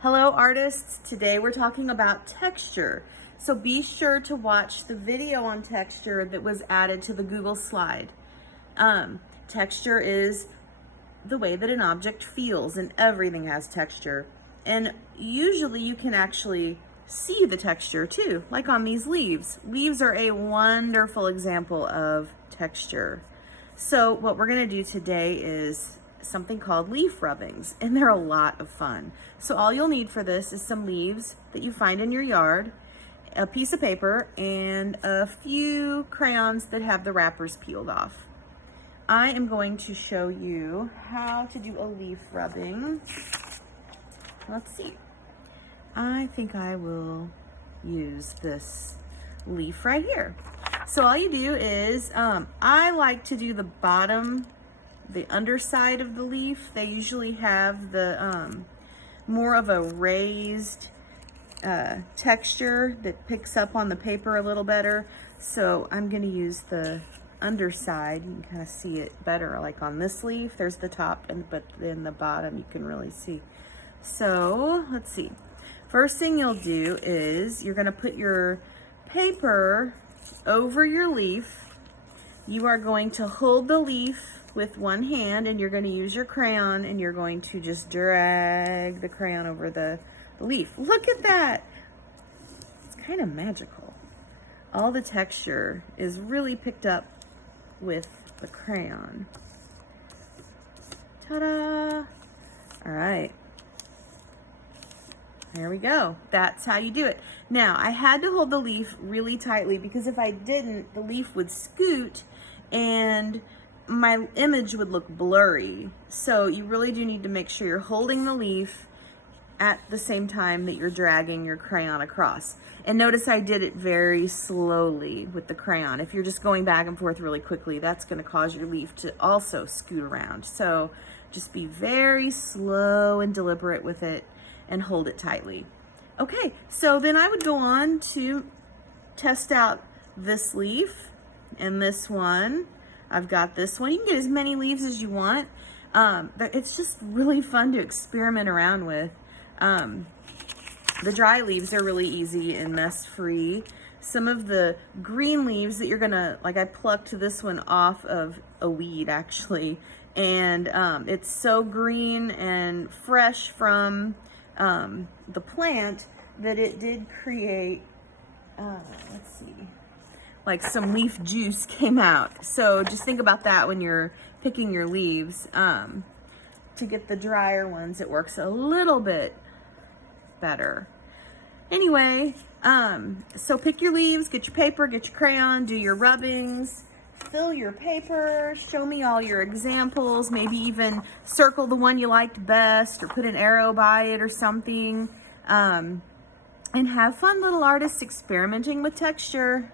Hello artists, today we're talking about texture. So be sure to watch the video on texture that was added to the Google slide. Texture is the way that an object feels, and everything has texture. And usually you can actually see the texture too, like on these leaves. Leaves are a wonderful example of texture. So what we're gonna do today is something called leaf rubbings, and they're a lot of fun. So all you'll need for this is some leaves that you find in your yard, a piece of paper, and a few crayons that have the wrappers peeled off. I am going to show you how to do a leaf rubbing. Let's see. I think I will use this leaf right here. So all you do is, I like to do the bottom, the underside of the leaf. They usually have the more of a raised texture that picks up on the paper a little better. So I'm gonna use the underside. You can kind of see it better, like on this leaf. There's the top, but then the bottom you can really see. So let's see. First thing you'll do is you're gonna put your paper over your leaf. You are going to hold the leaf with one hand, and you're going to use your crayon, and you're going to just drag the crayon over the leaf. Look at that. It's kind of magical. All the texture is really picked up with the crayon. Ta-da! All right. There we go. That's how you do it. Now, I had to hold the leaf really tightly because if I didn't, the leaf would scoot and my image would look blurry. So you really do need to make sure you're holding the leaf at the same time that you're dragging your crayon across. And notice I did it very slowly with the crayon. If you're just going back and forth really quickly, that's going to cause your leaf to also scoot around. So just be very slow and deliberate with it and hold it tightly. Okay, so then I would go on to test out this leaf and this one. I've got this one. You can get as many leaves as you want, but it's just really fun to experiment around with. The dry leaves are really easy and mess-free. Some of the green leaves that you're gonna, like I plucked this one off of a weed actually, and it's so green and fresh from the plant that it did create, let's see, like some leaf juice came out. So just think about that when you're picking your leaves. To get the drier ones, it works a little bit better. Anyway, so pick your leaves, get your paper, get your crayon, do your rubbings, fill your paper, show me all your examples, maybe even circle the one you liked best or put an arrow by it or something. And have fun, little artists, experimenting with texture.